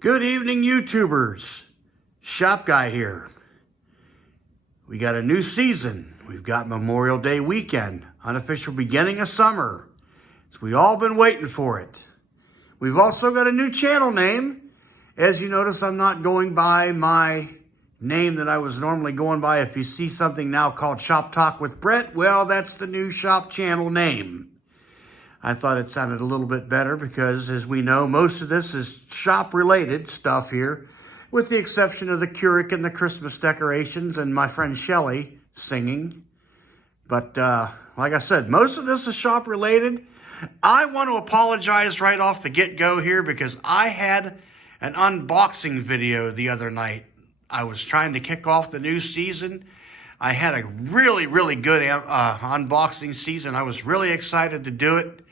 Good evening, YouTubers. Shop Guy here. We got a new season. We've got Memorial Day weekend, unofficial beginning of summer. So we all been waiting for it. We've also got a new channel name. As you notice, I'm not going by my name that I was normally going by. If you see something now called Shop Talk with Brett, well, that's the new shop channel name. I thought it sounded a little bit better because, as we know, most of this is shop-related stuff here, with the exception of the Keurig and the Christmas decorations and my friend Shelly singing. But like I said, most of this is shop-related. I want to apologize right off the get-go here because I had an unboxing video the other night. I was trying to kick off the new season. I had a really, really good unboxing season. I was really excited to do it.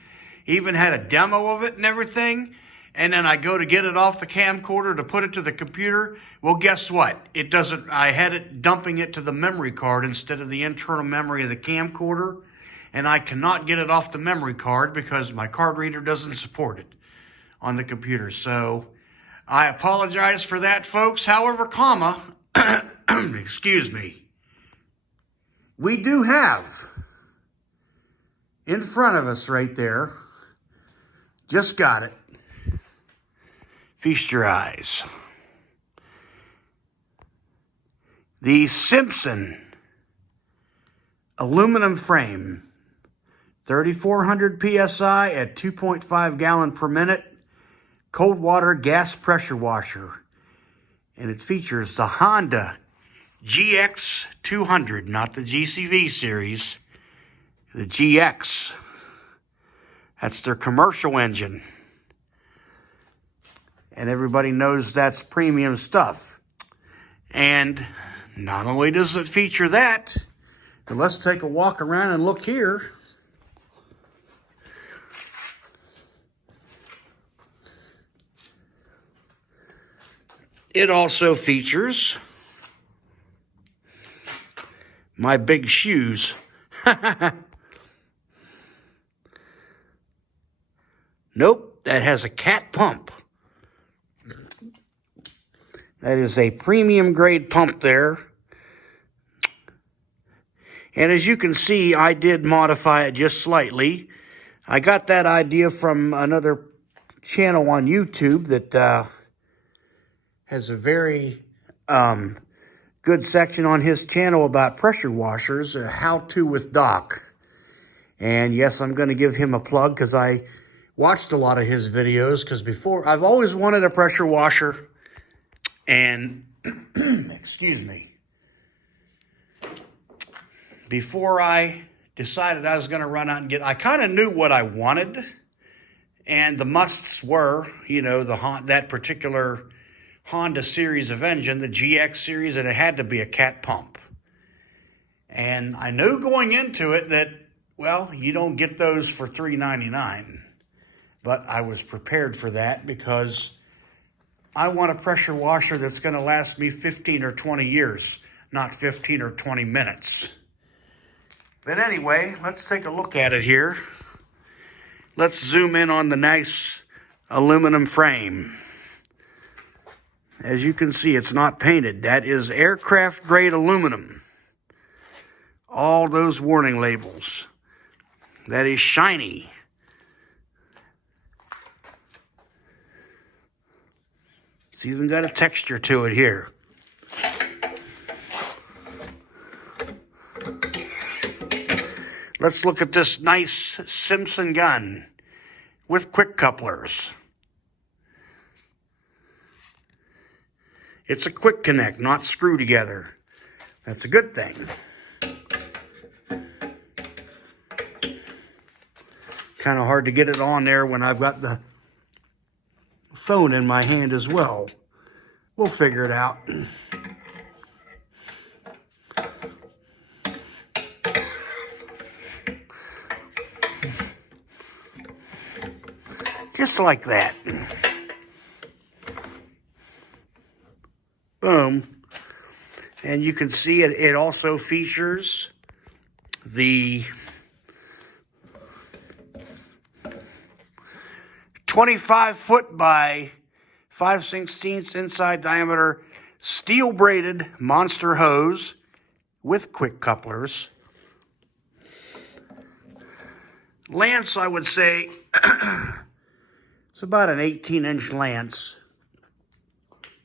Even had a demo of it and everything. And then I go to get it off the camcorder to put it to the computer. Well, guess what? It doesn't. I had it dumping it to the memory card instead of the internal memory of the camcorder. And I cannot get it off the memory card because my card reader doesn't support it on the computer. So I apologize for that, folks. However, excuse me. We do have in front of us right there, just got it. Feast your eyes. The Simpson aluminum frame, 3,400 PSI at 2.5 gallon per minute, cold water gas pressure washer. And it features the Honda GX200, not the GCV series, the GX. That's their commercial engine. And everybody knows that's premium stuff. And not only does it feature that, but let's take a walk around and look here. It also features my big shoes. Nope, that has a cat pump. That is a premium grade pump there. And as you can see, I did modify it just slightly. I got that idea from another channel on YouTube that has a very good section on his channel about pressure washers, how to with Doc. And yes, I'm going to give him a plug because I watched a lot of his videos, because before, I've always wanted a pressure washer, and, excuse me, before I decided I was going to run out and I kind of knew what I wanted, and the musts were, you know, that particular Honda series of engine, the GX series, and it had to be a cat pump. And I knew going into it that, well, you don't get those for $3.99. But I was prepared for that because I want a pressure washer that's going to last me 15 or 20 years, not 15 or 20 minutes. But anyway, let's take a look at it here. Let's zoom in on the nice aluminum frame. As you can see, it's not painted. That is aircraft grade aluminum. All those warning labels. That is shiny. It's even got a texture to it here. Let's look at this nice Simpson gun with quick couplers. It's a quick connect, not screw together. That's a good thing. Kind of hard to get it on there when I've got the phone in my hand as well. We'll figure it out. Just like that. Boom. And you can see it also features the 25 foot by 5/16 inside diameter steel braided monster hose with quick couplers. Lance, I would say, it's about an 18-inch lance.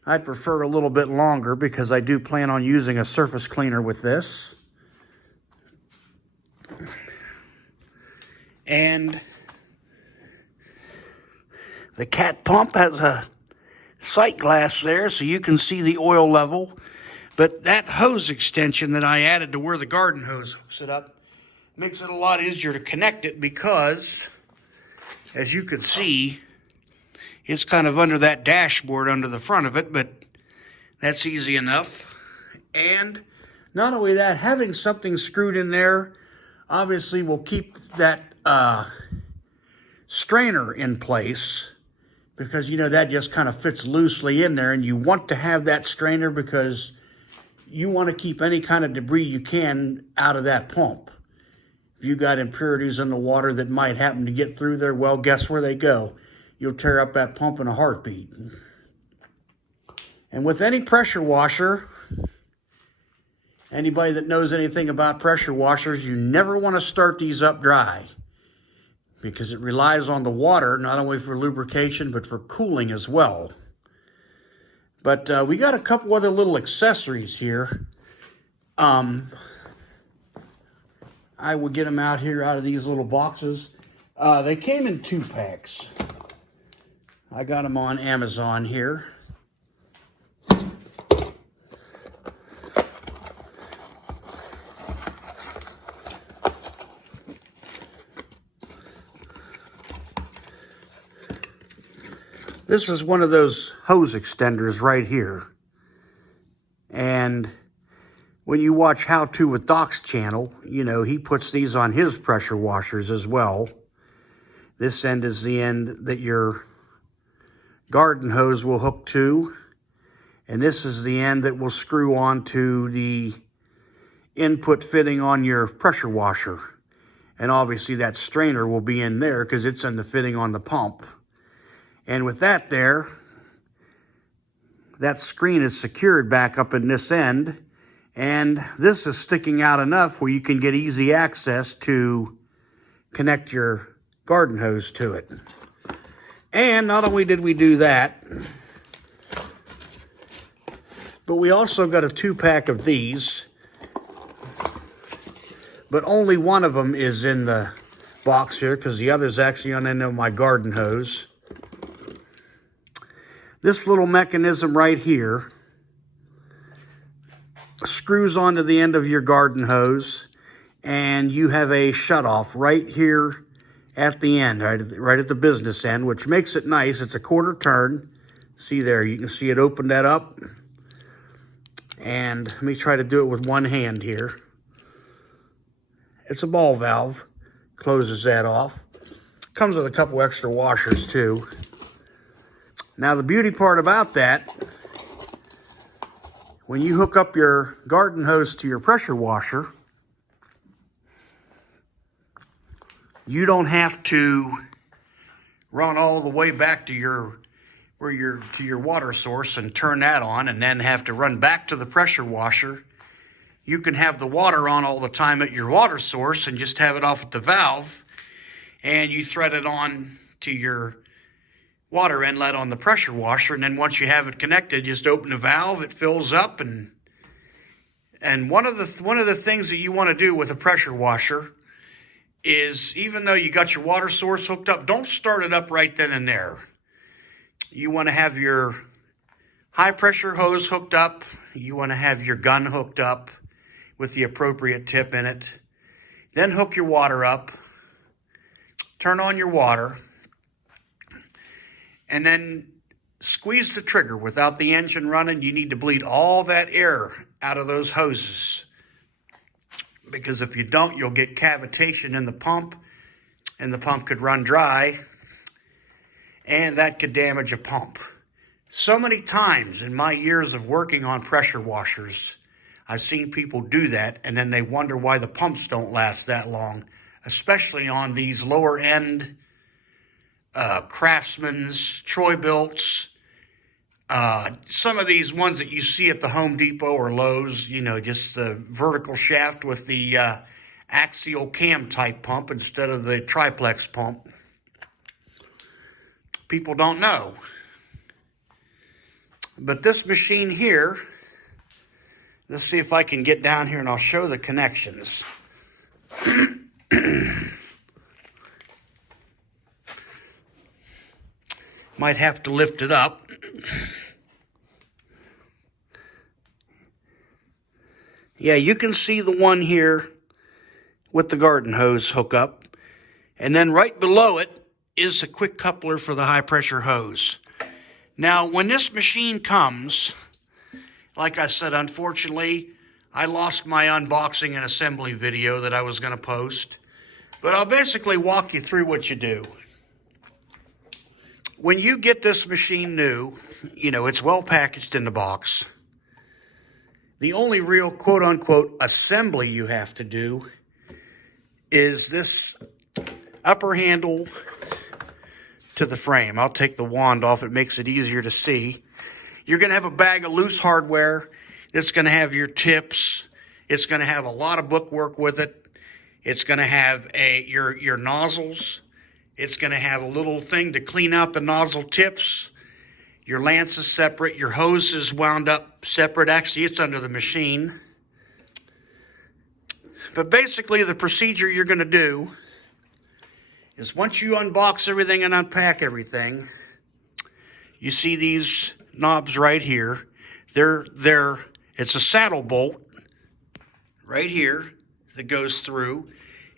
I'd prefer a little bit longer because I do plan on using a surface cleaner with this. And the cat pump has a sight glass there so you can see the oil level. But that hose extension that I added to where the garden hose hooks it up makes it a lot easier to connect it because, as you can see, it's kind of under that dashboard under the front of it, but that's easy enough. And not only that, having something screwed in there obviously will keep that strainer in place because, you know, that just kind of fits loosely in there, and you want to have that strainer because you want to keep any kind of debris you can out of that pump. If you got impurities in the water that might happen to get through there, well, guess where they go? You'll tear up that pump in a heartbeat. And with any pressure washer, anybody that knows anything about pressure washers, you never want to start these up dry because it relies on the water, not only for lubrication, but for cooling as well. But we got a couple other little accessories here. I will get them out here out of these little boxes. They came in 2 packs. I got them on Amazon here. This is one of those hose extenders right here. And when you watch How To with Doc's channel, you know, he puts these on his pressure washers as well. This end is the end that your garden hose will hook to. And this is the end that will screw onto the input fitting on your pressure washer. And obviously that strainer will be in there because it's in the fitting on the pump. And with that there, that screen is secured back up in this end. And this is sticking out enough where you can get easy access to connect your garden hose to it. And not only did we do that, but we also got a 2-pack of these. But only one of them is in the box here because the other's actually on the end of my garden hose. This little mechanism right here screws onto the end of your garden hose, and you have a shutoff right here at the end, right at the business end, which makes it nice. It's a 1/4 turn. See there, you can see it open that up. And let me try to do it with one hand here. It's a ball valve, closes that off. Comes with a couple extra washers too. Now the beauty part about that, when you hook up your garden hose to your pressure washer, you don't have to run all the way back to your water source and turn that on and then have to run back to the pressure washer. You can have the water on all the time at your water source and just have it off at the valve, and you thread it on to your water inlet on the pressure washer, and then once you have it connected, just open the valve, it fills up. And one of the things that you want to do with a pressure washer is, even though you got your water source hooked up, don't start it up right then and there. You want to have your high pressure hose hooked up. You want to have your gun hooked up with the appropriate tip in it. Then hook your water up, turn on your water, and then squeeze the trigger. Without the engine running, you need to bleed all that air out of those hoses. Because if you don't, you'll get cavitation in the pump, and the pump could run dry, and that could damage a pump. So many times in my years of working on pressure washers, I've seen people do that, and then they wonder why the pumps don't last that long, especially on these lower end Craftsman's, Troy-Bilts, Some of these ones that you see at the Home Depot or Lowe's, you know, just the vertical shaft with the axial cam type pump instead of the triplex pump. People don't know. But this machine here, let's see if I can get down here and I'll show the connections. Might have to lift it up. Yeah, you can see the one here with the garden hose hookup. And then right below it is a quick coupler for the high pressure hose. Now, when this machine comes, like I said, unfortunately, I lost my unboxing and assembly video that I was going to post. But I'll basically walk you through what you do. When you get this machine new, you know, it's well packaged in the box. The only real quote-unquote assembly you have to do is this upper handle to the frame. I'll take the wand off. It makes it easier to see. You're going to have a bag of loose hardware. It's going to have your tips. It's going to have a lot of bookwork with it. It's going to have your nozzles. It's going to have a little thing to clean out the nozzle tips. Your lance is separate. Your hose is wound up separate. Actually, it's under the machine. But basically, the procedure you're going to do is once you unbox everything and unpack everything, you see these knobs right here. It's a saddle bolt right here that goes through,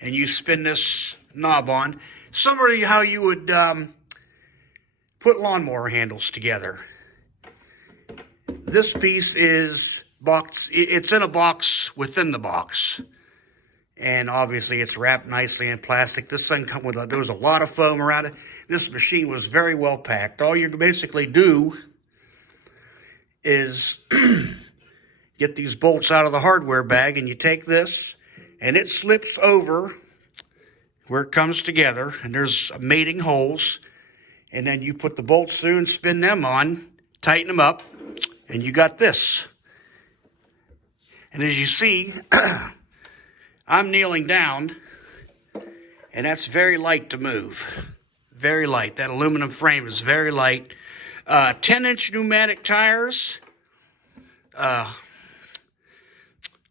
and you spin this knob on. Similar to how you would put lawnmower handles together. This piece is boxed, it's in a box within the box. And obviously it's wrapped nicely in plastic. This thing come with there was a lot of foam around it. This machine was very well packed. All you basically do is get these bolts out of the hardware bag, and you take this and it slips over where it comes together, and there's mating holes. And then you put the bolts through and spin them on, tighten them up, and you got this. And as you see, I'm kneeling down, and that's very light to move. Very light. That aluminum frame is very light. 10-inch pneumatic tires. Honda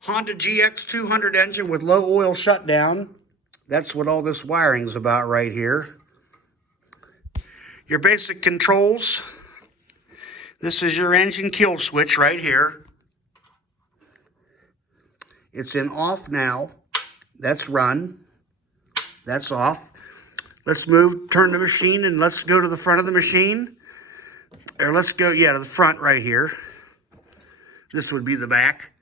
GX200 engine with low oil shutdown. That's what all this wiring's about right here. Your basic controls. This is your engine kill switch right here. It's in off now. That's run. That's off. Let's turn the machine, and let's go to the front of the machine. Or let's go, to the front right here. This would be the back.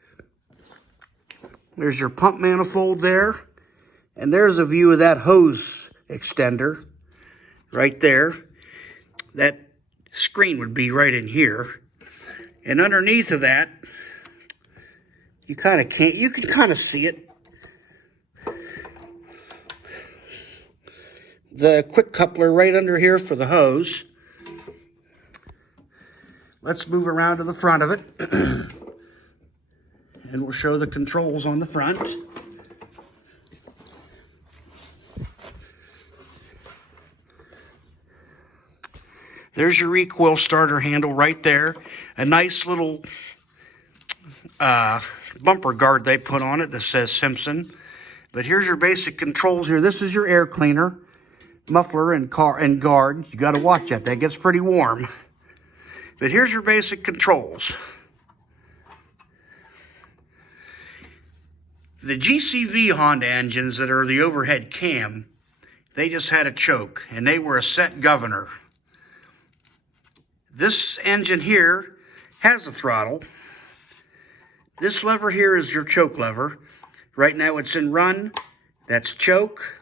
There's your pump manifold there. And there's a view of that hose extender right there. That screen would be right in here. And underneath of that, you can kind of see it. The quick coupler right under here for the hose. Let's move around to the front of it. And we'll show the controls on the front. There's your recoil starter handle right there. A nice little bumper guard they put on it that says Simpson. But here's your basic controls here. This is your air cleaner, muffler, and guard. You got to watch that. That gets pretty warm. But here's your basic controls. The GCV Honda engines that are the overhead cam, they just had a choke, and they were a set governor. This engine here has a throttle. This lever here is your choke lever. Right now it's in run. That's choke.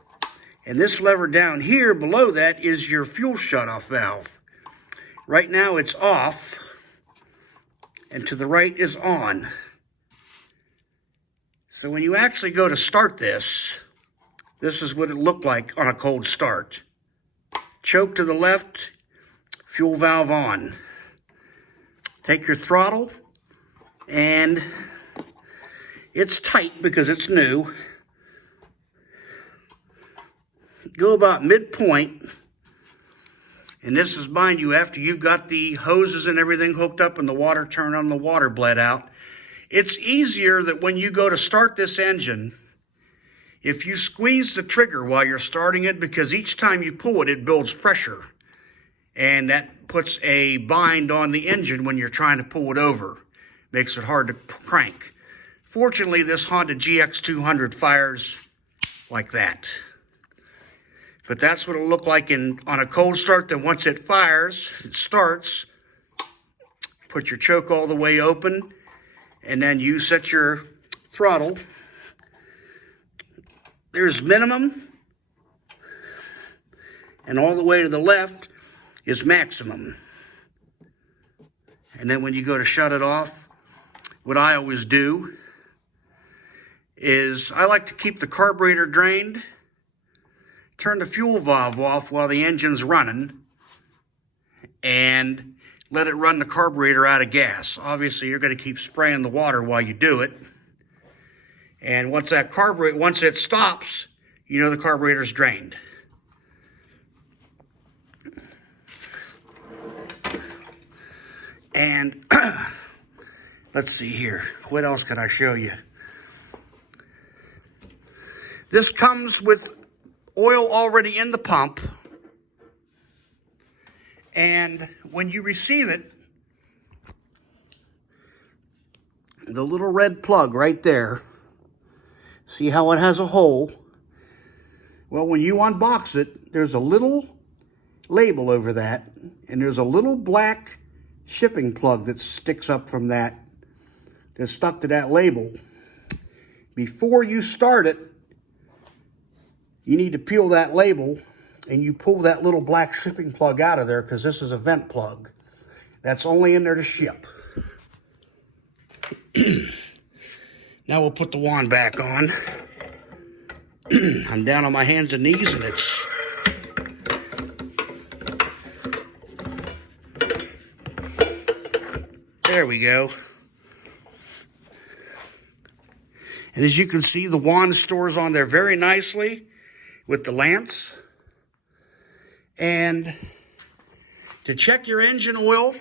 And this lever down here below that is your fuel shutoff valve. Right now it's off, and to the right is on. So when you actually go to start this, this is what it looked like on a cold start. Choke to the left, fuel valve on. take your throttle, and it's tight because it's new. Go about midpoint, and this is, mind you, after you've got the hoses and everything hooked up and the water turned on, the water bled out. It's easier that when you go to start this engine, if you squeeze the trigger while you're starting it, because each time you pull it, it builds pressure. And that puts a bind on the engine when you're trying to pull it over. Makes it hard to crank. Fortunately, this Honda GX200 fires like that. But that's what it'll look like on a cold start. Then once it fires, it starts. Put your choke all the way open, and then you set your throttle. There's minimum, and all the way to the left is maximum. And then when you go to shut it off, what I always do is I like to keep the carburetor drained, turn the fuel valve off while the engine's running, and let it run the carburetor out of gas. Obviously, you're going to keep spraying the water while you do it. And once it stops, you know the carburetor's drained. And let's see here. What else can I show you? This comes with oil already in the pump. And when you receive it, the little red plug right there, see how it has a hole? Well, when you unbox it, there's a little label over that, and there's a little black shipping plug that sticks up from that, that's stuck to that label. Before you start it, you need to peel that label, and you pull that little black shipping plug out of there, because this is a vent plug. That's only in there to ship. Now we'll put the wand back on. I'm down on my hands and knees, and it's... There we go. And as you can see, the wand stores on there very nicely with the lance. And to check your engine oil,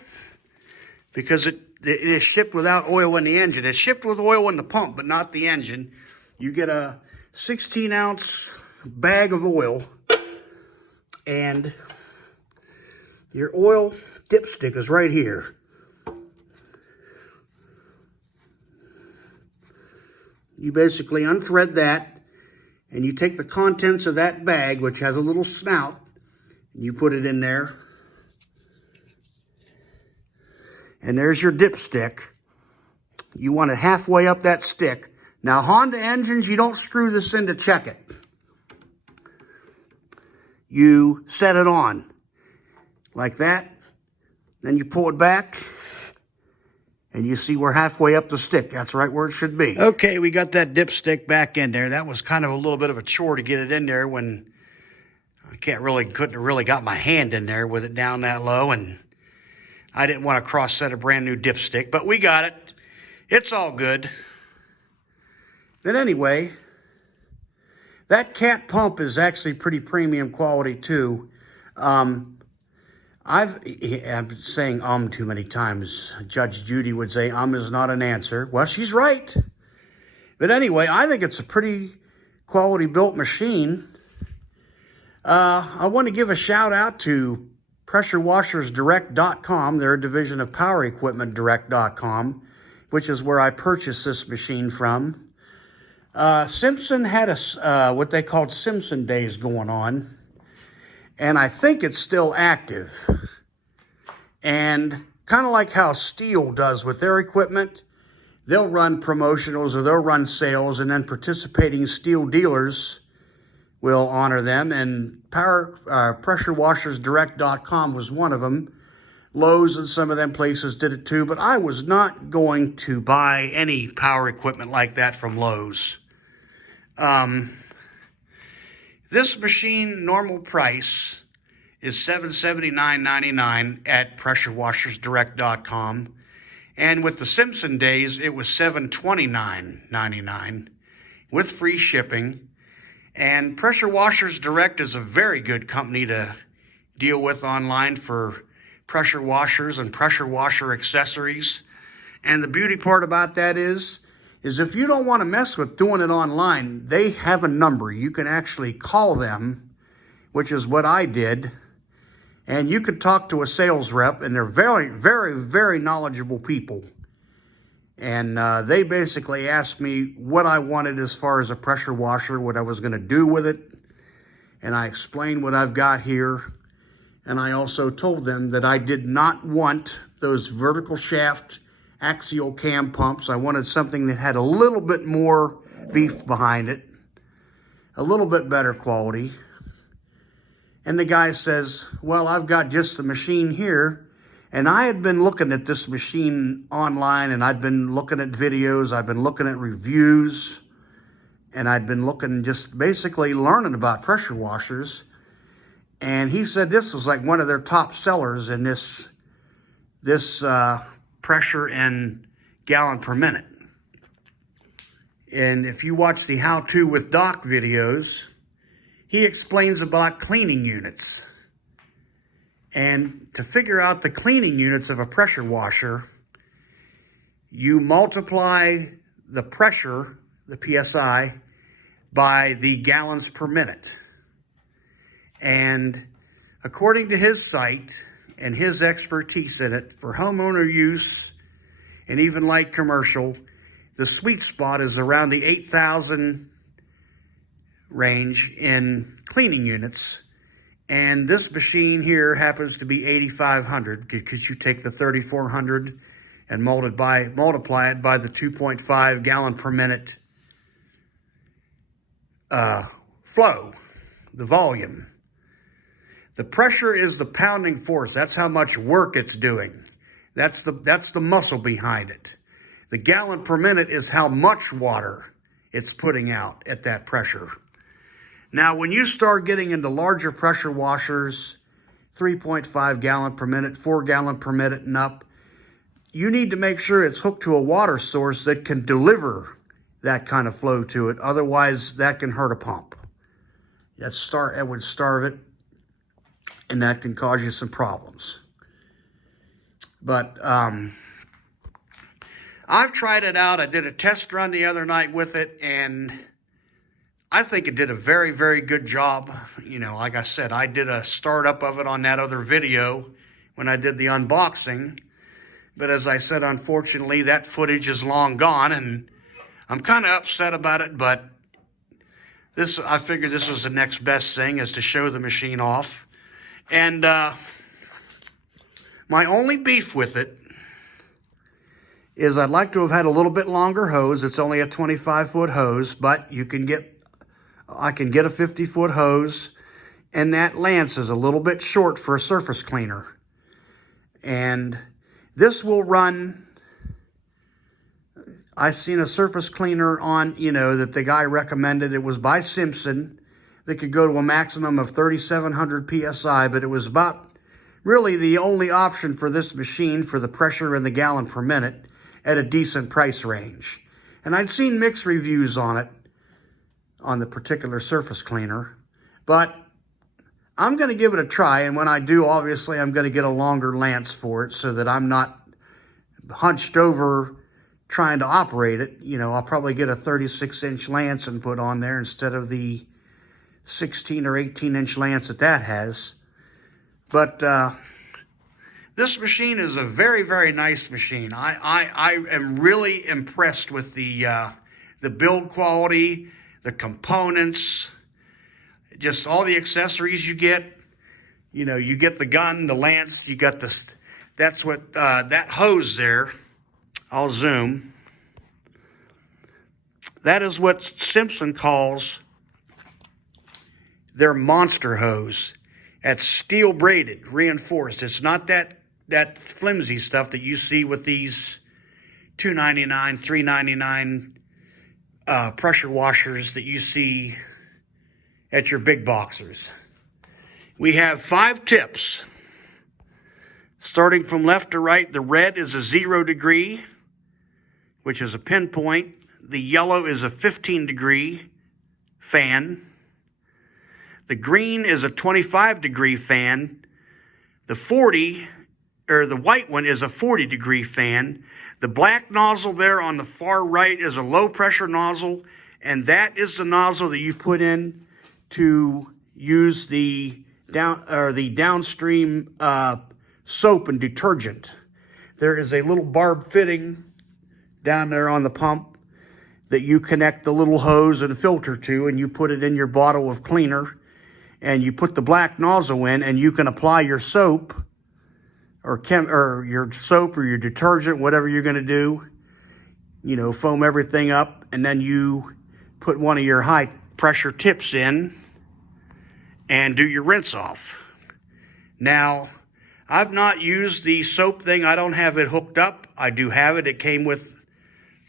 because it is shipped without oil in the engine. It's shipped with oil in the pump, but not the engine. You get a 16-ounce bag of oil, and your oil dipstick is right here. You basically unthread that, and you take the contents of that bag, which has a little snout, and you put it in there. And there's your dipstick. You want it halfway up that stick. Now, Honda engines, you don't screw this in to check it. You set it on like that. Then you pull it back, and you see we're halfway up the stick. That's right where it should be. Okay, we got that dipstick back in there. That was kind of a little bit of a chore to get it in there when I couldn't have really got my hand in there with it down that low, and I didn't want to cross-set a brand new dipstick, but we got it. It's all good. But anyway, that cat pump is actually pretty premium quality too. I'm saying too many times. Judge Judy would say is not an answer. Well, she's right. But anyway, I think it's a pretty quality built machine. I want to give a shout out to PressureWashersDirect.com. They're a division of PowerEquipmentDirect.com, which is where I purchased this machine from. Simpson had what they called Simpson Days going on, and I think it's still active. And kind of like how Steel does with their equipment, they'll run promotionals or they'll run sales, and then participating Steel dealers will honor them, and PressureWashersDirect.com was one of them. Lowe's and some of them places did it too, but I was not going to buy any power equipment like that from Lowe's. This machine, normal price, is $779.99 at PressureWashersDirect.com. And with the Simpson days, it was $729.99 with free shipping. And Pressure Washers Direct is a very good company to deal with online for pressure washers and pressure washer accessories. And the beauty part about that is if you don't want to mess with doing it online, they have a number. You can actually call them, which is what I did. And you could talk to a sales rep, and they're very, very, very knowledgeable people. And they basically asked me what I wanted as far as a pressure washer, what I was going to do with it. And I explained what I've got here. And I also told them that I did not want those vertical shaft axial cam pumps. I wanted something that had a little bit more beef behind it, a little bit better quality. And the guy says, well, I've got just the machine here. And I had been looking at this machine online, and I'd been looking at videos, I've been looking at reviews, and I'd been looking, just basically learning about pressure washers. And he said this was like one of their top sellers in this pressure and gallon per minute. And if you watch the How To with Doc videos, he explains about cleaning units. And to figure out the cleaning units of a pressure washer, you multiply the pressure, the PSI, by the gallons per minute. And according to his site and his expertise in it, for homeowner use and even light commercial, the sweet spot is around the 8,000 range in cleaning units. And this machine here happens to be 8,500 because you take the 3,400 and multiply it by the 2.5 gallon per minute flow, the volume. The pressure is the pounding force. That's how much work it's doing. That's the muscle behind it. The gallon per minute is how much water it's putting out at that pressure. Now, when you start getting into larger pressure washers, 3.5 gallon per minute, 4 gallon per minute and up, you need to make sure it's hooked to a water source that can deliver that kind of flow to it. Otherwise, that can hurt a pump. It would starve it, and that can cause you some problems. But I've tried it out. I did a test run the other night with it, and I think it did a very, very good job. You know, like I said, I did a startup of it on that other video when I did the unboxing. But as I said, unfortunately, that footage is long gone, and I'm kind of upset about it. But I figured this was the next best thing, is to show the machine off. And my only beef with it is I'd like to have had a little bit longer hose. It's only a 25-foot hose, but I can get a 50-foot hose, and that lance is a little bit short for a surface cleaner. And this will run, I seen a surface cleaner on, that the guy recommended. It was by Simpson. That could go to a maximum of 3,700 PSI, but it was about really the only option for this machine for the pressure and the gallon per minute at a decent price range. And I'd seen mixed reviews on it, on the particular surface cleaner, but I'm going to give it a try. And when I do, obviously, I'm going to get a longer lance for it so that I'm not hunched over trying to operate it. I'll probably get a 36-inch lance and put on there instead of the 16 or 18-inch lance that has. But this machine is a very, very nice machine. I am really impressed with the build quality, the components, just all the accessories you get. You get the gun, the lance, you got this. That's what that hose there. I'll zoom. That is what Simpson calls their monster hose. That's steel braided, reinforced. It's not that flimsy stuff that you see with these $2.99, $3.99 pressure washers that you see at your big boxers. We have 5 tips Starting from left to right, the red is a 0 degree, which is a pinpoint. The yellow is a 15 degree fan. The green is a 25 degree fan. The white one is a 40 degree fan. The black nozzle there on the far right is a low pressure nozzle, and that is the nozzle that you put in to use the downstream soap and detergent. There is a little barb fitting down there on the pump that you connect the little hose and filter to, and you put it in your bottle of cleaner, and you put the black nozzle in, and you can apply your soap or your detergent, whatever you're going to do, foam everything up, and then you put one of your high pressure tips in and do your rinse off. Now, I've not used the soap thing. I don't have it hooked up. I do have it. It came with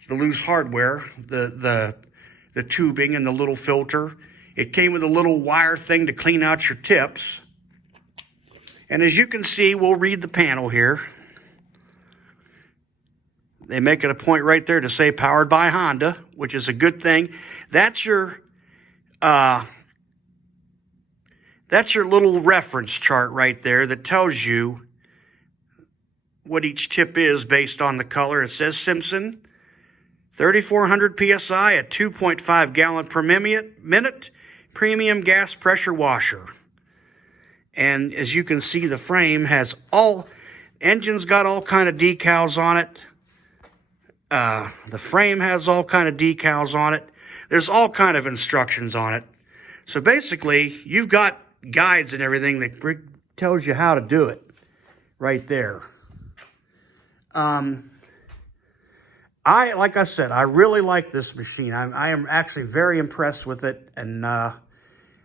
the loose hardware, the tubing and the little filter. It came with a little wire thing to clean out your tips. And as you can see, we'll read the panel here. They make it a point right there to say powered by Honda, which is a good thing. That's your little reference chart right there that tells you what each tip is based on the color. It says Simpson 3,400 PSI at 2.5 gallon per minute premium gas pressure washer. And as you can see, the frame has engine's got all kind of decals on it. The frame has all kind of decals on it. There's all kind of instructions on it. So basically, you've got guides and everything that tells you how to do it right there. Like I said, I really like this machine. I am actually very impressed with it, and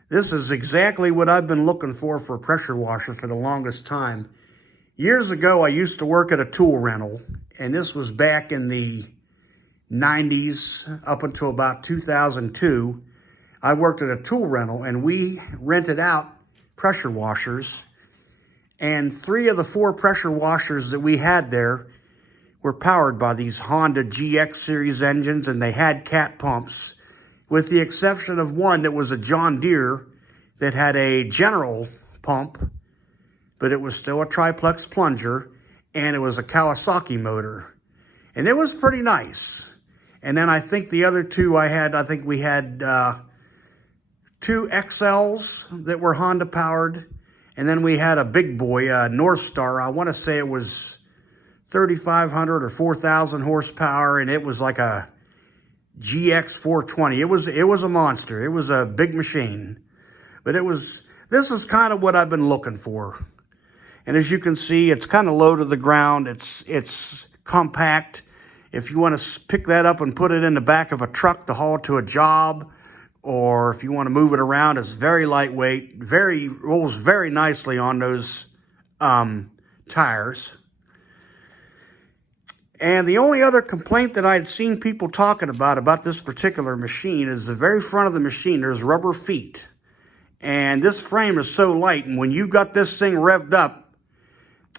this is exactly what I've been looking for a pressure washer for the longest time. Years ago, I used to work at a tool rental, and this was back in the 90s up until about 2002. I worked at a tool rental, and we rented out pressure washers, and 3 of the 4 pressure washers that we had there were powered by these Honda GX series engines, and they had cat pumps, with the exception of one that was a John Deere that had a general pump, but it was still a triplex plunger, and it was a Kawasaki motor, and it was pretty nice. And then I think the other 2 we had 2 XLs that were Honda powered, and then we had a big boy, North Star. I want to say it was 3,500 or 4,000 horsepower, and it was like a GX 420. It was a monster. It was a big machine, but this is kind of what I've been looking for. And as you can see, it's kind of low to the ground. It's compact. If you want to pick that up and put it in the back of a truck to haul to a job, or if you want to move it around, it's very lightweight, rolls very nicely on those tires. And the only other complaint that I had seen people talking about this particular machine is the very front of the machine. There's rubber feet. And this frame is so light, and when you've got this thing revved up,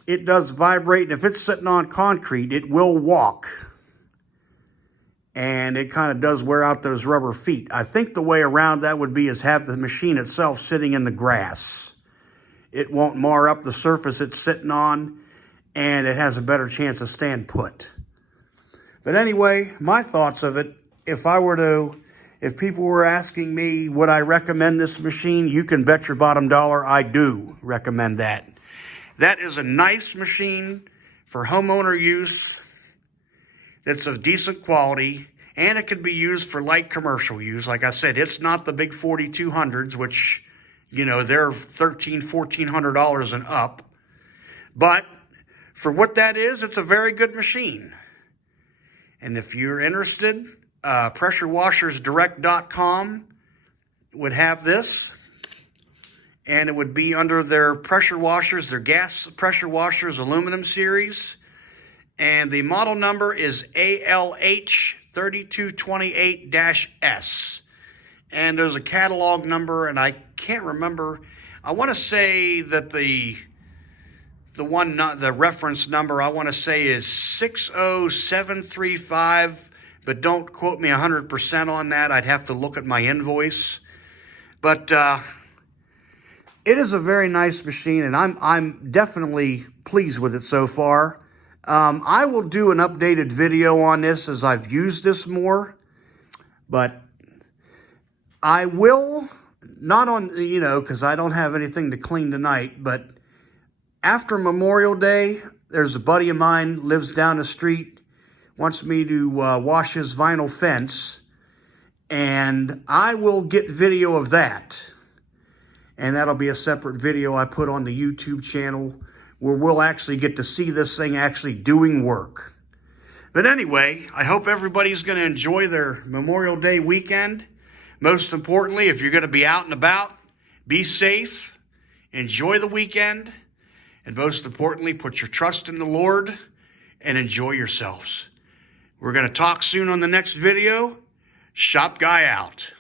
it does vibrate. And if it's sitting on concrete, it will walk. And it kind of does wear out those rubber feet. I think the way around that would be is have the machine itself sitting in the grass. It won't mar up the surface it's sitting on, and it has a better chance of staying put. But anyway, my thoughts of it, if people were asking me, would I recommend this machine? You can bet your bottom dollar I do recommend that. That is a nice machine for homeowner use that's of decent quality, and it can be used for light commercial use. Like I said, it's not the big 4200s, which, they're $1,300, $1,400 and up. But for what that is, it's a very good machine. And if you're interested, pressurewashersdirect.com would have this. And it would be under their pressure washers, their gas pressure washers aluminum series. And the model number is ALH3228-s. And there's a catalog number, and I can't remember. I want to say that the the reference number I want to say is 60735, but don't quote me 100% on that. I'd have to look at my invoice. But it is a very nice machine, and I'm definitely pleased with it so far. I will do an updated video on this as I've used this more, but I will, not on, because I don't have anything to clean tonight, but after Memorial Day, there's a buddy of mine lives down the street, wants me to wash his vinyl fence, and I will get video of that. And that'll be a separate video I put on the YouTube channel where we'll actually get to see this thing actually doing work. But anyway, I hope everybody's going to enjoy their Memorial Day weekend. Most importantly, if you're going to be out and about, be safe, enjoy the weekend, and most importantly, put your trust in the Lord and enjoy yourselves. We're going to talk soon on the next video. Shop Guy out.